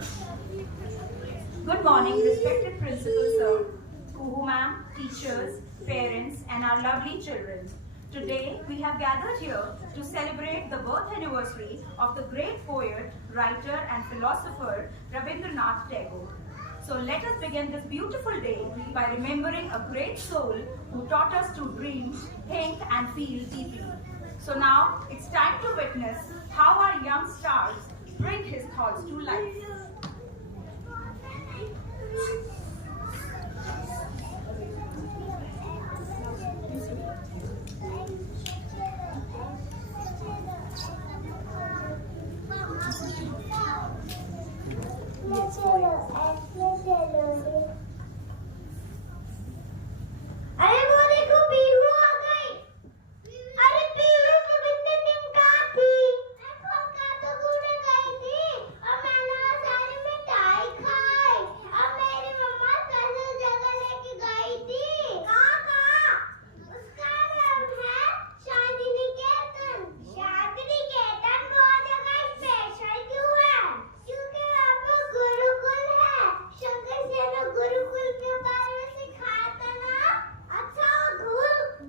Good morning, respected principal sir, Kuhu ma'am, teachers, parents, and our lovely children. Today, we have gathered here to celebrate the birth anniversary of the great poet, writer, and philosopher Rabindra Tagore. So let us begin this beautiful day by remembering a great soul who taught us to dream, think, and feel deeply. So now it's time to witness how our young stars bring his thoughts to life. अरे वो देखो पीहू आ गई। अरे पीहू रविंद्र दिन कहाँ थी? तो घूमने गई थी और मैंने सारी मिठाई खाई। अब मेरी मम्मा कल जगह लेके गई थी। कहाँ? उसका नाम है शादी निकेतन। शादी निकेतन वो जगह स्पेशल क्यों है? क्योंकि वहाँ पर गुरुकुल है। शंकर जी ने गुरुकुल के बारे में सिखाया था ना। अच्छा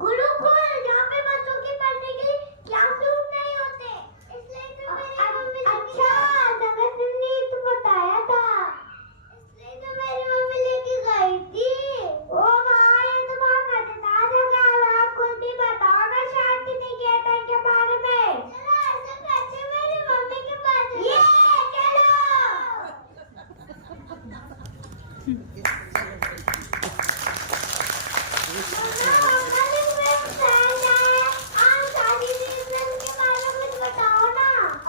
गुरुकुल जहाँ पे बच्चों के पढ़ने के लिए क्लासरूम नहीं होते, इसलिए तो मेरी मम्मी अच्छा जगह तुमने तो बताया था, इसलिए तो मेरी मम्मी लेके गई थी। ओ भाई ये तो बहुत मजेदार जगह है, आप खुद भी बताओ ना शांति निकेतन के बारे में। चलो ऐसा करते मेरी मम्मी के पास ये चलो।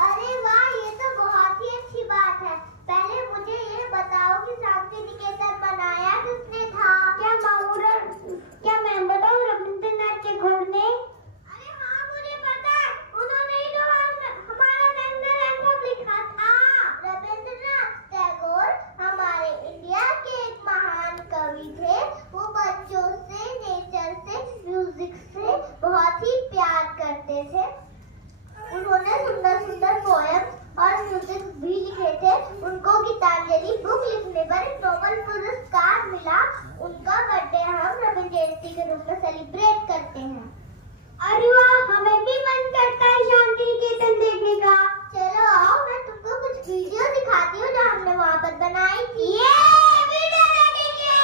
अरे वाह ये तो बहुत ही अच्छी बात है। पहले मुझे ये बताओ कि शांति निकेतन बनाया किसने था? क्या मैं बताऊं रविंद्रनाथ के घर ने? अरे हाँ मुझे पता है, उन्होंने ही तो हमारा नेशनल एंथम लिखा था। रविंद्रनाथ टैगोर हमारे इंडिया के एक महान कवि थे। वो बच्चों से, नेचर से, म्यूजिक से बहुत ही प्यार करते थे। उन्होंने सुंदर सुंदर पोएम और म्यूजिक भी लिखे थे। उनको गीतांजलि बुक लिखने पर एक नोबेल पुरस्कार मिला। उनका बर्थडे हम रविंद्र जयंती के रूप में सेलिब्रेट करते हैं। अरे वाह हमें भी मन करता है शांति निकेतन देखने का। चलो आओ मैं तुमको कुछ वीडियो दिखाती हूँ जो हमने वहाँ पर बनाई थी। ये वीडियो देखेंगे।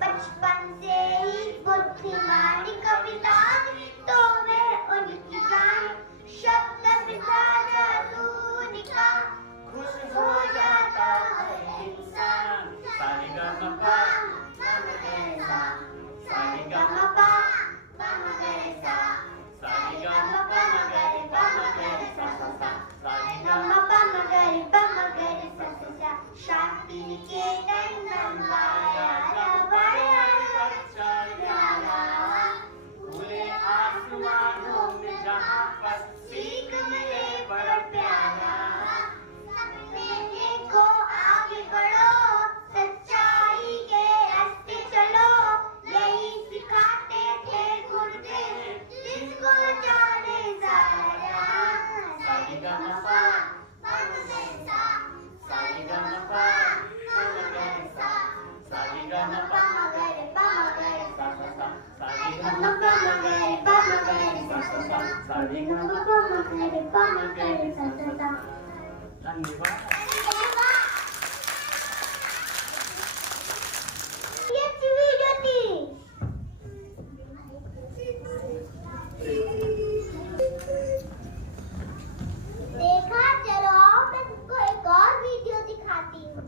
बचपन से ही बुद्धिमानी कविता तो में उनकी जान शब्द पिता जादू निका खुश हो जाता है इंसान। सारेगामापा पमगरेसा सारेगामापा पमगरेसा सारेगामापा मगरे पमगरेसा सारेगामापा मगरे पमगरेसा शांति निकेतन नंबाया रवाया कच्चा प्यारा पूरे आसमानों में जहाँ पर सीख मिले बड़ा प्यारा। सबने देखो आगे बढ़ो सच्चाई के रास्ते चलो, यही सिखाते थे गुरुदेव जिनको जाने सारा। सारेगामापा पमगरेसा सारेगामापा पमगरेसा सारेगामापा मगरे पमगरेसा सारेगामापा मगरे पमगरेसा सारेगामापा मगरे पमगरेसा। धन्यवाद। ये वीडियो थी। देखा चलो मैं तुमको एक और वीडियो दिखाती हूँ।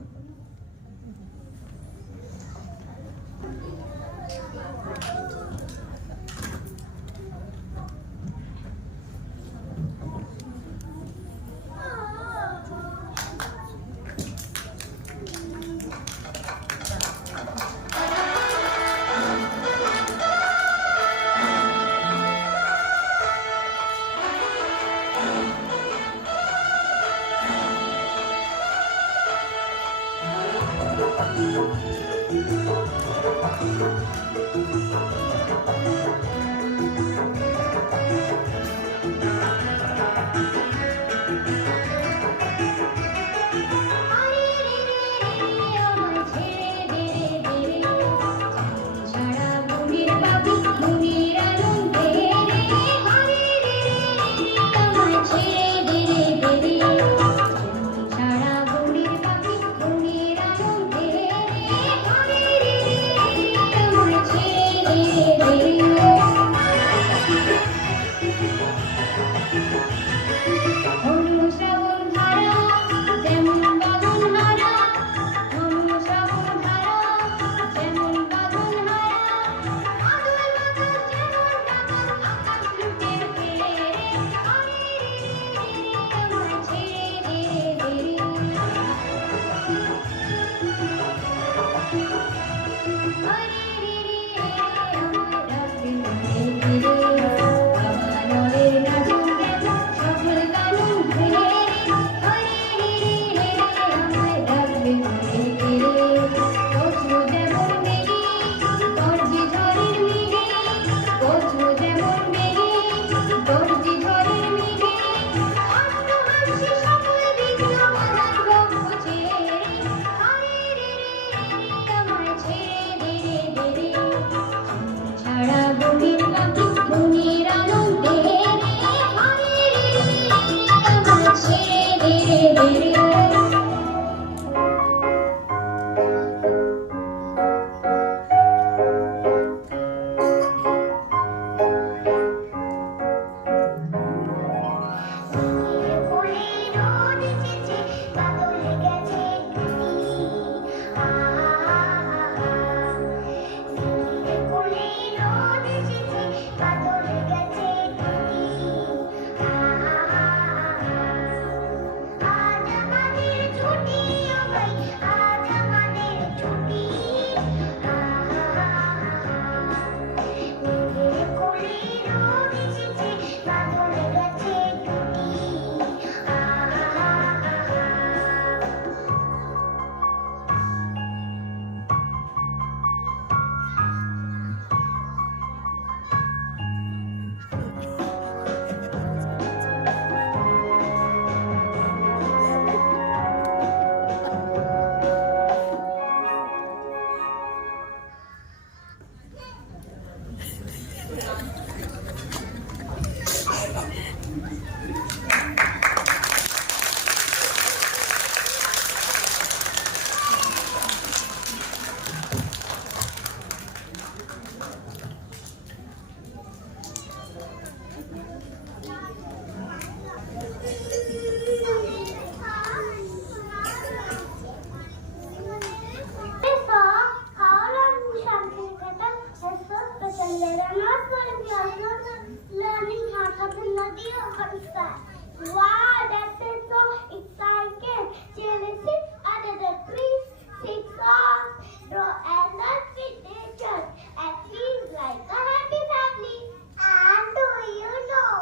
Wow, that is so exciting. Chasing under the trees, sing songs, draw and dance with nature, and feels like a happy family. And do you know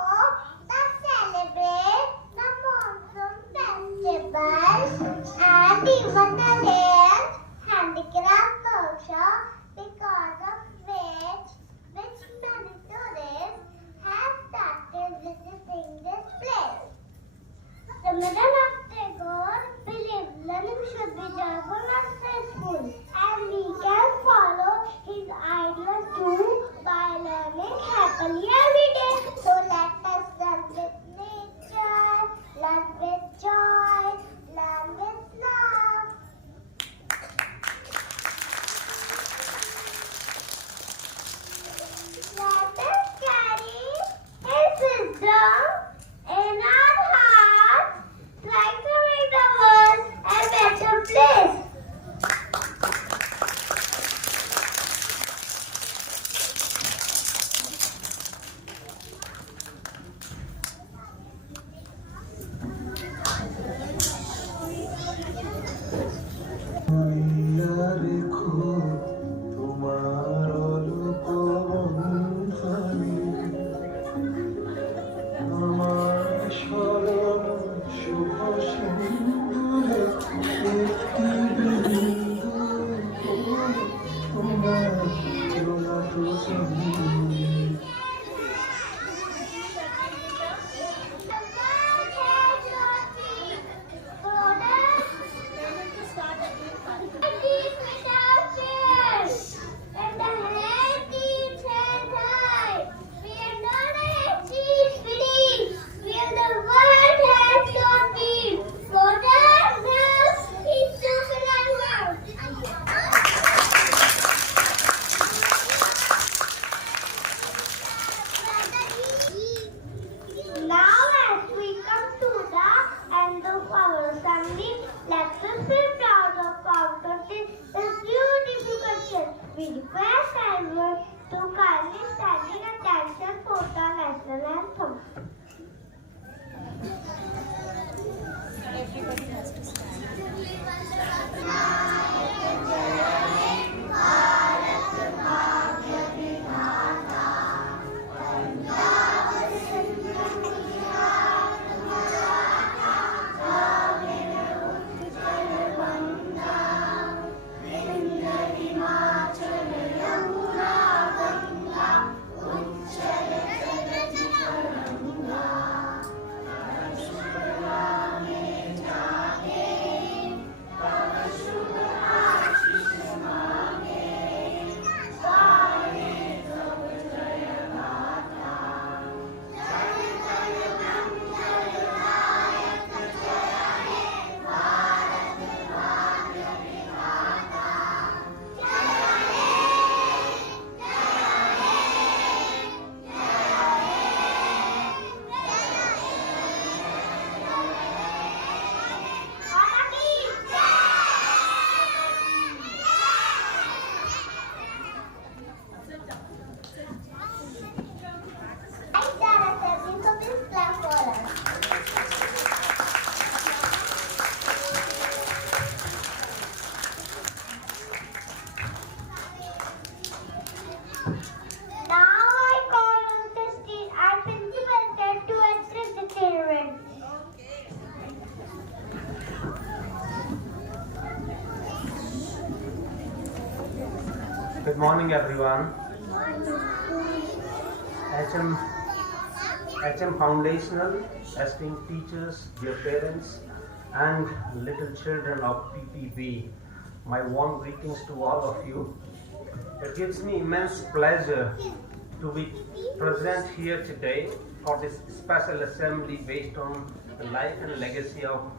that celebrate the monsoon festival and even the land handicraft workshop because of which many tourists have started visiting this place. The middle of the goal believed learning should be joyful and stressful, and we can follow his ideas too by learning happily every day. So let us learn with nature, learn with joy, learn with love. Let us carry his wisdom in our hearts, trying to make the world a better place. Good morning, everyone. HM, HM Foundational, esteemed teachers, dear parents, and little children of PPB, my warm greetings to all of you. It gives me immense pleasure to be present here today for this special assembly based on the life and legacy of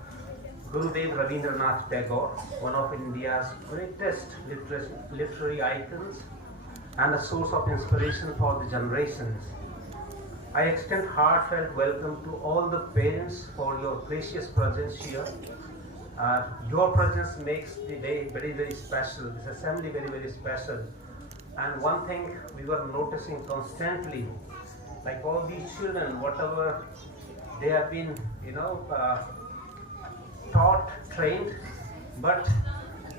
Gurudev Rabindra Tagore, one of India's greatest literary icons and a source of inspiration for the generations. I extend heartfelt welcome to all the parents for your precious presence here. Your presence makes the day very, very special, this assembly very, very special. And one thing we were noticing constantly, like all these children, whatever they have been, taught, trained, but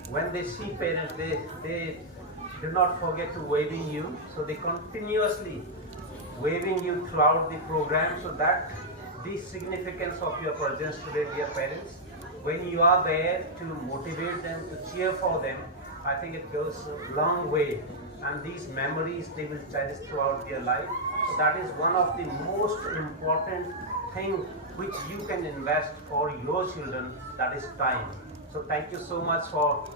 when they see parents, they do not forget to waving you. So they continuously waving you throughout the program, so that the significance of your presence today, dear parents, when you are there to motivate them, to cheer for them, I think it goes a long way. And these memories they will cherish throughout their life. So that is one of the most important thing which you can invest for your children, that is time. So thank you so much for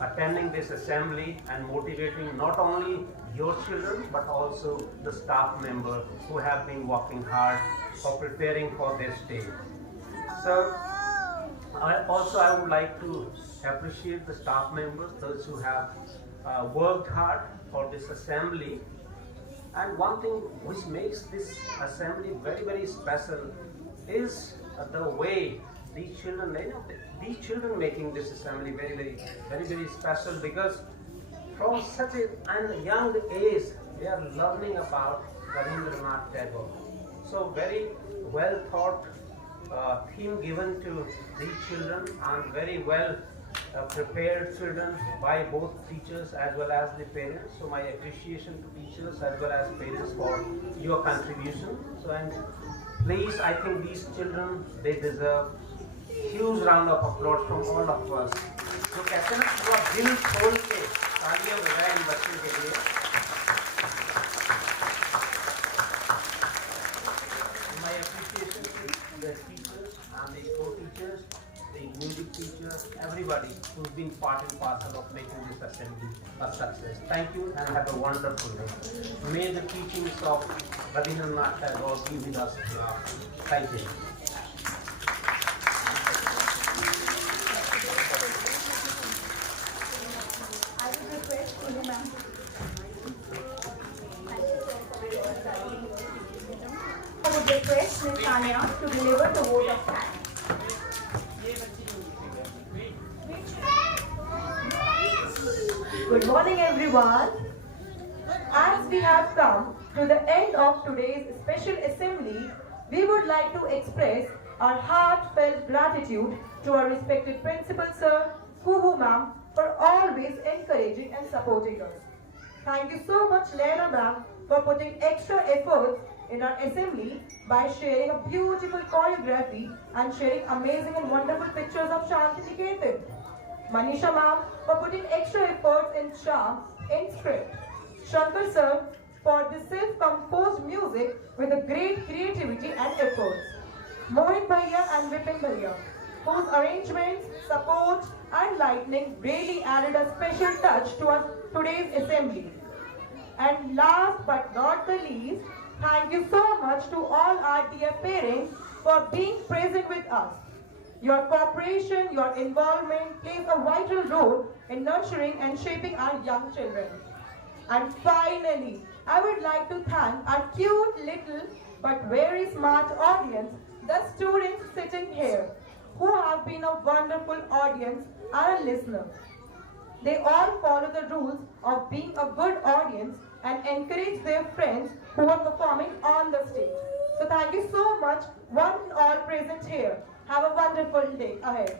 attending this assembly and motivating not only your children but also the staff members who have been working hard for preparing for this day. So I would like to appreciate the staff members, those who have worked hard for this assembly. And one thing which makes this assembly very, very special is the way these children making this assembly very, very special, because from such a young age they are learning about Rabindranath Tagore. So very well thought theme given to these children, and very well prepared children by both teachers as well as the parents. So my appreciation to teachers as well as parents for your contribution. So, and please, I think these children, they deserve huge round of applause from all of us. जो कहते हैं ना पूरा दिल खोल के तालियां बजाएं इन बच्चों के लिए. My appreciation to the teachers and the co-teachers, the music teacher, everybody who's been part and parcel of making this assembly a success. Thank you and have a wonderful day. May the teachings of Rabindranath Tagore be with us now. Thank you. I would request Guru ma'am. I would request Ms. Tanya to deliver the vote of thanks. Good morning, everyone. As we have come to the end of today's special assembly, we would like to express our heartfelt gratitude to our respected principal sir, Kuhu ma'am, for always encouraging and supporting us. Thank you so much, Lena ma'am, for putting extra efforts in our assembly by sharing a beautiful choreography and sharing amazing and wonderful pictures of Jayanti Niketan. Manisha ma'am for putting extra efforts in charm in script. Shankar sir for the self-composed music with a great creativity and efforts. Mohit bhaiya and Vipin bhaiya, whose arrangements, support and lighting really added a special touch to our today's assembly. And last but not the least, thank you so much to all our dear parents for being present with us. Your cooperation, your involvement plays a vital role in nurturing and shaping our young children. And finally, I would like to thank our cute little but very smart audience, the students sitting here, who have been a wonderful audience and a listener. They all follow the rules of being a good audience and encourage their friends who are performing on the stage. So thank you so much, one and all present here. Have a wonderful day ahead.